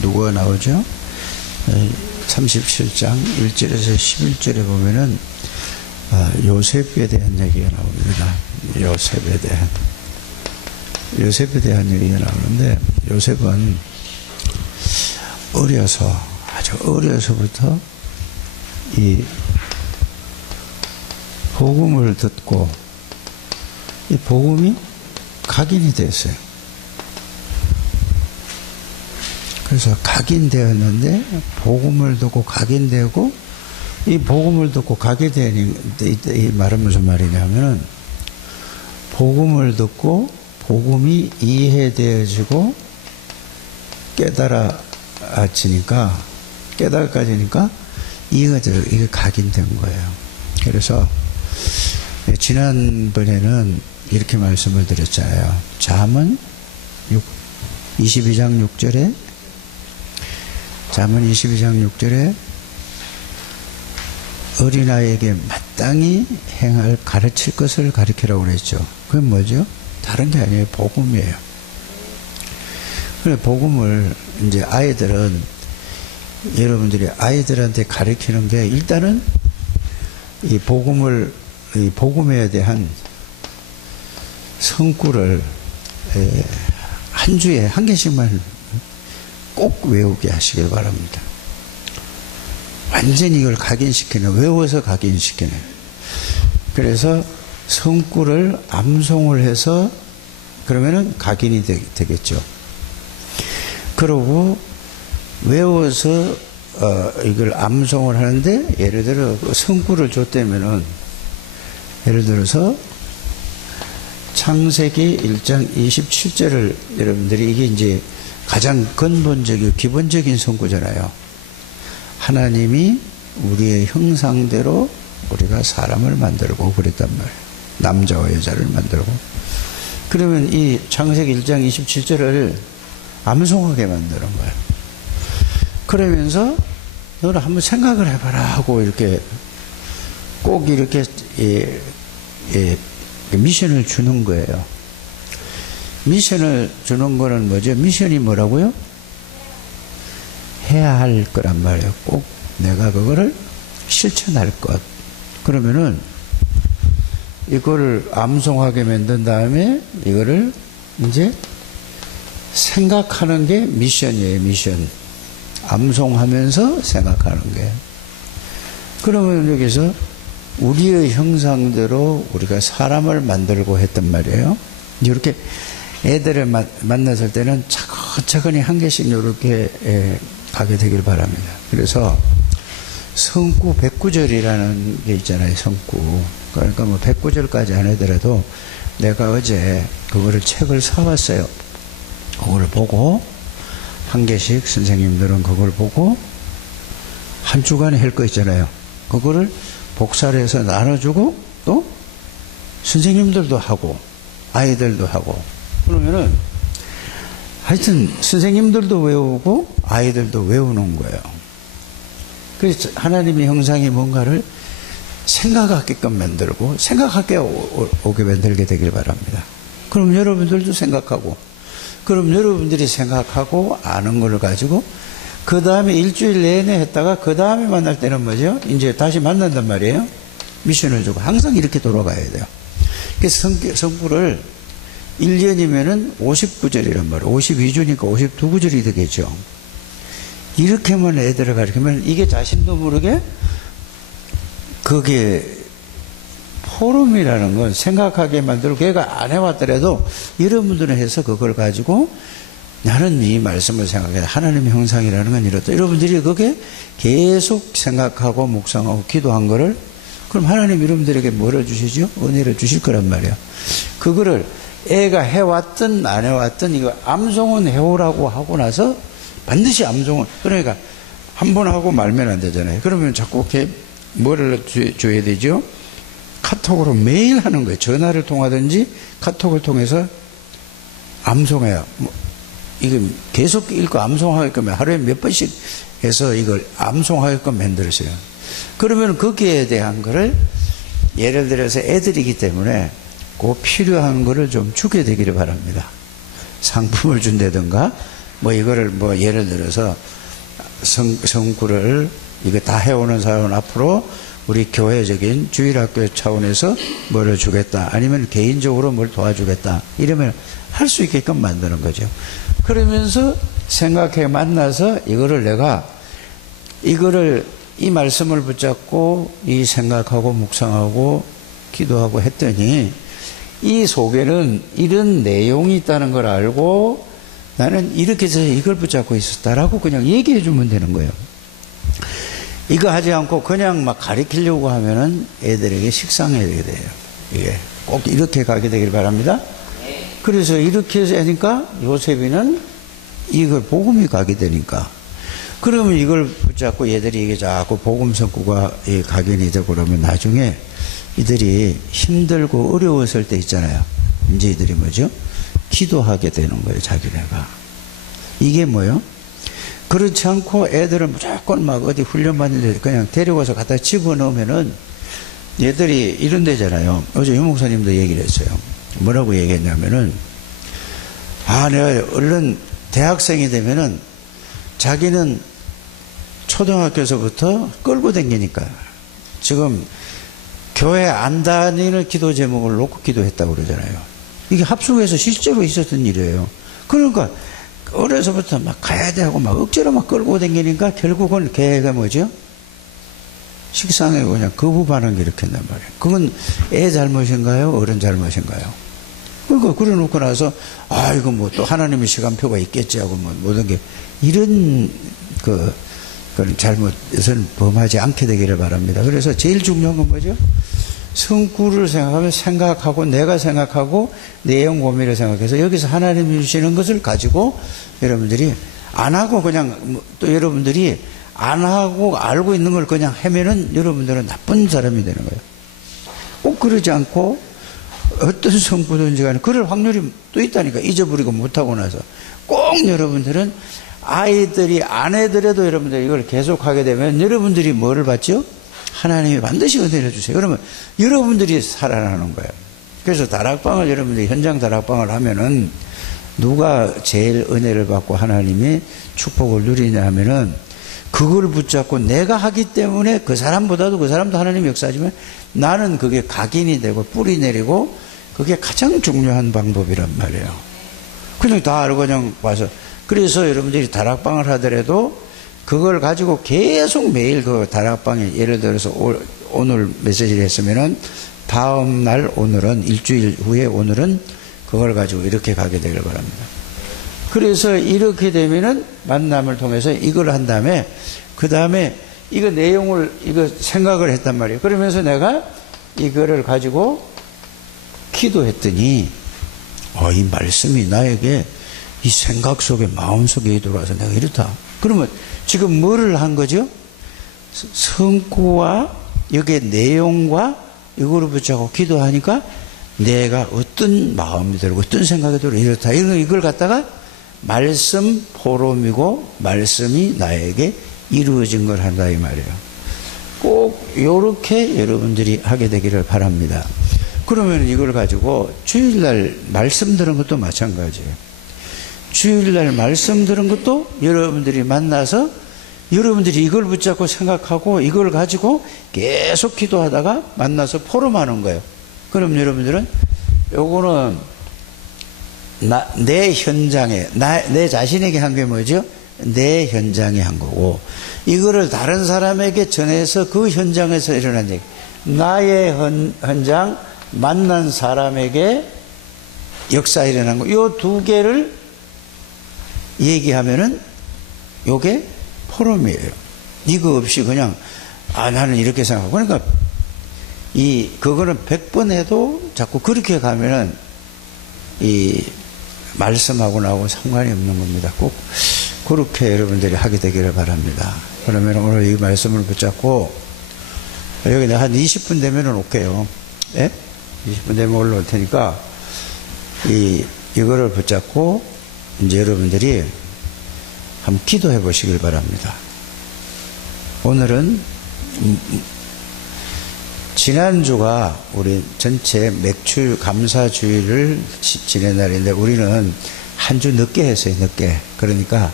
누구가 나오죠? 37장 1절에서 11절에 보면은 요셉에 대한 얘기가 나옵니다. 요셉에 대한 얘기가 나오는데, 요셉은 아주 어려서부터 이 복음을 듣고 이 복음이 각인이 됐어요. 그래서 각인되었는데, 복음을 듣고 각인되고, 이 복음을 듣고 각인되는, 이 말은 무슨 말이냐면은, 복음을 듣고, 복음이 이해되어지고, 깨달아지니까, 이게 각인된 거예요. 그래서, 지난번에는 이렇게 말씀을 드렸잖아요. 잠언 22장 6절에 어린아이에게 마땅히 가르칠 것을 가르치라고 그랬죠. 그건 뭐죠? 다른 게 아니에요. 복음이에요. 그래, 복음을 이제 여러분들이 아이들한테 가르치는 게, 일단은 이 복음에 대한 성구를 한 주에 한 개씩만 꼭 외우게 하시길 바랍니다. 완전히 이걸 외워서 각인시키는. 그래서 성구를 암송을 해서, 그러면은 각인이 되겠죠. 그러고 외워서 이걸 암송을 하는데, 예를 들어 성구를 줬다면은, 예를 들어서 창세기 1장 27절을 여러분들이, 이게 이제 가장 근본적이고 기본적인 성구잖아요. 하나님이 우리의 형상대로 우리가 사람을 만들고 그랬단 말이에요. 남자와 여자를 만들고. 그러면 이 창세기 1장 27절을 암송하게 만드는 거예요. 그러면서 너는 한번 생각을 해봐라 하고, 이렇게 꼭 이렇게 미션을 주는 거예요. 미션을 주는 거는 뭐죠? 미션이 뭐라고요? 해야 할 거란 말이에요. 꼭 내가 그거를 실천할 것. 그러면은 이거를 암송하게 만든 다음에 이거를 이제 생각하는 게 미션이에요. 미션. 암송하면서 생각하는 게. 그러면 여기서 우리의 형상대로 우리가 사람을 만들고 했단 말이에요. 이렇게 애들을 만났을 때는 차근차근히 한 개씩 이렇게 가게 되길 바랍니다. 그래서 성구 109절이라는 게 있잖아요. 성구. 그러니까 뭐 109절까지 안 하더라도, 내가 어제 그거를 책을 사왔어요. 그걸 보고 한 개씩, 선생님들은 그걸 보고 한 주간에 할 거 있잖아요. 그거를 복사를 해서 나눠주고, 또 선생님들도 하고 아이들도 하고, 그러면은 하여튼 선생님들도 외우고 아이들도 외우는 거예요. 그래서 하나님의 형상이 뭔가를 생각하게끔 만들고, 생각하게 오게 만들게 되길 바랍니다. 그럼 여러분들도 생각하고, 그럼 여러분들이 생각하고 아는 걸 가지고 그 다음에 일주일 내내 했다가 그 다음에 만날 때는 뭐죠? 이제 다시 만난단 말이에요. 미션을 주고. 항상 이렇게 돌아가야 돼요. 그래서 성구를 1년이면은 59절이란 말이에요. 52주니까 52구절이 되겠죠. 이렇게만 애들을 가르치면 이게 자신도 모르게, 그게 포럼이라는 건 생각하게 만들고, 걔가 안 해왔더라도 여러분들은 해서 그걸 가지고, 나는 이 말씀을 생각해. 하나님의 형상이라는 건 이렇다. 여러분들이 그게 계속 생각하고 묵상하고 기도한 거를, 그럼 하나님 여러분들에게 뭐를 주시죠? 은혜를 주실 거란 말이에요. 그거를 애가 해왔든 안 해왔든 이거 암송은 해오라고 하고 나서 반드시 암송을, 그러니까 한 번 하고 말면 안 되잖아요. 그러면 자꾸 이렇게 뭐를 줘야 되죠? 카톡으로 매일 하는 거예요. 전화를 통하든지 카톡을 통해서 암송해요. 이거 계속 읽고 암송하게끔 하루에 몇 번씩 해서 이걸 암송하게끔 만들었어요. 그러면 거기에 대한 거를, 예를 들어서 애들이기 때문에 그 필요한 거를 좀 주게 되기를 바랍니다. 상품을 준다든가 뭐 이거를 뭐 예를 들어서 성구를 이거 다 해오는 사람은 앞으로 우리 교회적인 주일학교 차원에서 뭐를 주겠다. 아니면 개인적으로 뭘 도와주겠다. 이러면 할 수 있게끔 만드는 거죠. 그러면서 생각해 만나서 이거를 내가 이 말씀을 붙잡고 이 생각하고 묵상하고 기도하고 했더니 이 속에는 이런 내용이 있다는 걸 알고 나는 이렇게 해서 이걸 붙잡고 있었다라고 그냥 얘기해 주면 되는 거예요. 이거 하지 않고 그냥 막 가르치려고 하면은 애들에게 식상하게 돼요. 이게 꼭 이렇게 가게 되길 바랍니다. 그래서 이렇게 해서 하니까 요셉이는 이걸 복음이 가게 되니까 그러면 이걸 붙잡고 얘들이 이게 자꾸 복음 성구가 각인이 되고 그러면 나중에 이들이 힘들고 어려웠을 때 있잖아요. 이제 이들이 뭐죠? 기도하게 되는 거예요, 자기네가. 이게 뭐요? 그렇지 않고 애들은 무조건 막 어디 훈련받는데 그냥 데려와서 갖다 집어넣으면은 얘들이 이런 데잖아요. 어제 유 목사님도 얘기를 했어요. 뭐라고 얘기했냐면은, 내가 얼른 대학생이 되면은 자기는 초등학교에서부터 끌고 다니니까 지금 교회 안 다니는 기도 제목을 놓고 기도했다고 그러잖아요. 이게 합숙에서 실제로 있었던 일이에요. 그러니까 어려서부터 막 가야 돼 하고 막 억지로 막 끌고 다니니까 결국은 걔가 뭐죠? 식상에 그냥 거부반응 일으켰단 말이에요. 그건 애 잘못인가요? 어른 잘못인가요? 그러니까 그래 놓고 나서 이거 뭐 또 하나님의 시간표가 있겠지 하고 뭐 모든 게 이런 그런 잘못은 범하지 않게 되기를 바랍니다. 그래서 제일 중요한 건 뭐죠? 성구를 생각하고 내가 생각하고 내용 고민을 생각해서 여기서 하나님이 주시는 것을 가지고 여러분들이 안 하고 그냥 또 여러분들이 안 하고 알고 있는 걸 그냥 하면은 여러분들은 나쁜 사람이 되는 거예요. 꼭 그러지 않고 어떤 성구든지 간에 그럴 확률이 또 있다니까. 잊어버리고 못하고 나서 꼭 여러분들은 아이들이 안 해더라도 여러분들이 이걸 계속하게 되면 여러분들이 뭐를 받죠? 하나님이 반드시 은혜를 주세요. 그러면 여러분들이 살아나는 거예요. 그래서 다락방을 여러분들이 현장 다락방을 하면은 누가 제일 은혜를 받고 하나님이 축복을 누리냐 하면은 그걸 붙잡고 내가 하기 때문에 그 사람보다도 그 사람도 하나님이 역사하지만 나는 그게 각인이 되고 뿌리 내리고 그게 가장 중요한 방법이란 말이에요. 그냥 다 알고 그냥 와서 그래서 여러분들이 다락방을 하더라도 그걸 가지고 계속 매일 그 다락방에 예를 들어서 오늘 메시지를 했으면은 다음 날 오늘은 일주일 후에 오늘은 그걸 가지고 이렇게 가게 되길 바랍니다. 그래서 이렇게 되면은 만남을 통해서 이걸 한 다음에 그 다음에 이거 내용을 이거 생각을 했단 말이에요. 그러면서 내가 이거를 가지고 기도했더니 이 말씀이 나에게 이 생각 속에 마음 속에 들어와서 내가 이렇다. 그러면 지금 뭐를 한 거죠? 성구와 여기에 내용과 이거를 붙잡고 기도하니까 내가 어떤 마음이 들고 어떤 생각이 들고 이렇다. 이걸 갖다가 말씀 포럼이고 말씀이 나에게 이루어진 걸 한다 이 말이에요. 꼭 이렇게 여러분들이 하게 되기를 바랍니다. 그러면 이걸 가지고 주일날 말씀 들은 것도 마찬가지예요. 주일날 말씀 들은 것도 여러분들이 만나서 여러분들이 이걸 붙잡고 생각하고 이걸 가지고 계속 기도하다가 만나서 포럼하는 거예요. 그럼 여러분들은 요거는 내 현장에 내 자신에게 한 게 뭐죠? 내 현장에 한 거고 이거를 다른 사람에게 전해서 그 현장에서 일어난 얘기. 나의 현장 만난 사람에게 역사에 일어난 거. 요 두 개를 얘기하면은 요게 포럼이에요. 이거 없이 그냥 나는 이렇게 생각하고 그러니까 그거는 100번 해도 자꾸 그렇게 가면은 이 말씀하고 나하고 상관이 없는 겁니다. 꼭 그렇게 여러분들이 하게 되기를 바랍니다. 그러면 오늘 이 말씀을 붙잡고 여기 한 20분 되면은 올게요. 예? 20분 되면 올라올 테니까 이거를 붙잡고 이제 여러분들이 한번 기도해 보시길 바랍니다. 오늘은 지난주가 우리 전체 맥주 감사주의를 지낸 날인데 우리는 한 주 늦게 했어요. 늦게. 그러니까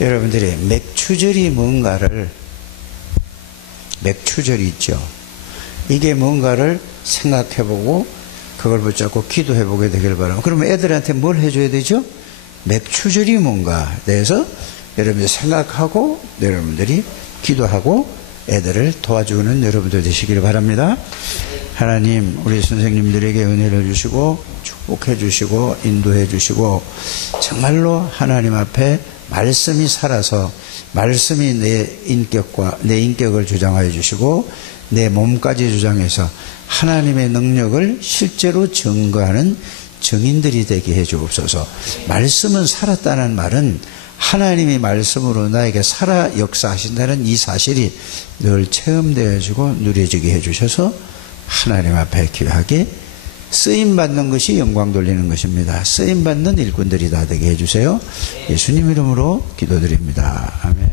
여러분들이 맥추절이 뭔가를, 맥추절이 있죠. 이게 뭔가를 생각해보고 그걸 붙잡고 기도해보게 되길 바랍니다. 그러면 애들한테 뭘 해줘야 되죠? 맥추절이 뭔가 대해서 여러분들이 생각하고 여러분들이 기도하고 애들을 도와주는 여러분들 되시길 바랍니다. 하나님, 우리 선생님들에게 은혜를 주시고 축복해 주시고 인도해 주시고 정말로 하나님 앞에 말씀이 살아서 말씀이 내 인격을 주장하여 주시고 내 몸까지 주장해서 하나님의 능력을 실제로 증거하는 증인들이 되게 해 주옵소서. 말씀은 살았다는 말은 하나님의 말씀으로 나에게 살아 역사하신다는 이 사실이 늘 체험되어지고 누려지게 해 주셔서 하나님 앞에 귀하게 쓰임받는 것이 영광 돌리는 것입니다. 쓰임받는 일꾼들이 다 되게 해주세요. 예수님 이름으로 기도드립니다. 아멘.